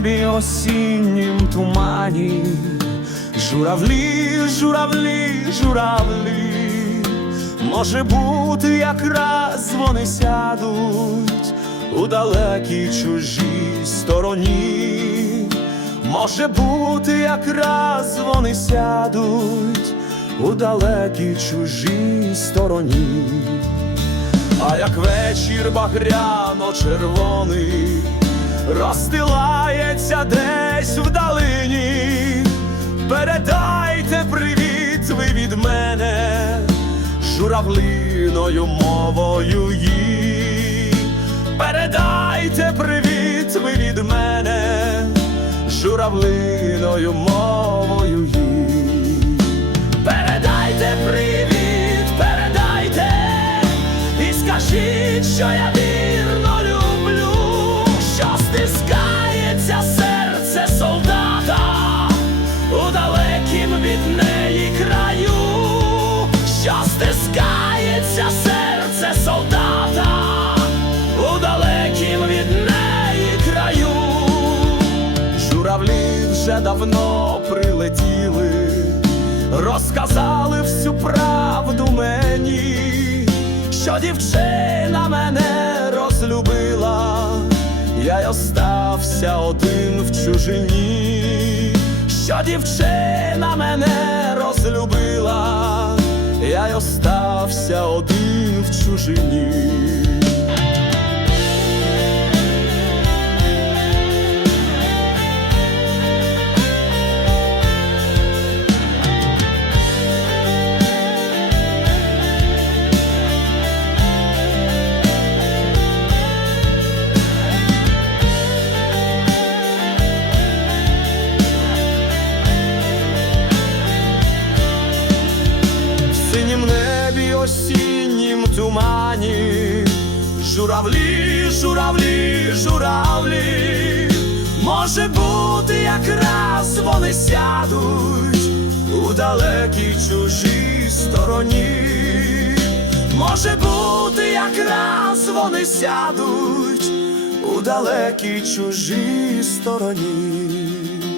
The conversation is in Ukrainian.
небі осіннім тумані, журавлі, журавлі, журавлі, може бути, якраз вони сядуть у далекій чужій стороні, може бути, якраз вони сядуть у далекій чужій стороні. А як вечір багряно-червоний десь вдалині, передайте привіт ви від мене журавлиною мовою їй. Передайте привіт ви від мене журавлиною мовою їй. Передайте привіт, передайте і скажіть, що я стискається серце солдата у далекім від неї краю. Журавлі вже давно прилетіли, розказали всю правду мені, що дівчина мене розлюбила, я й остався один в чужині, що дівчина мене розлюбила, я й остався один в чужині. Осіннім тумані, журавлі, журавлі, журавлі, може бути, якраз вони сядуть у далекій чужій стороні, може бути, якраз вони сядуть у далекій чужій стороні.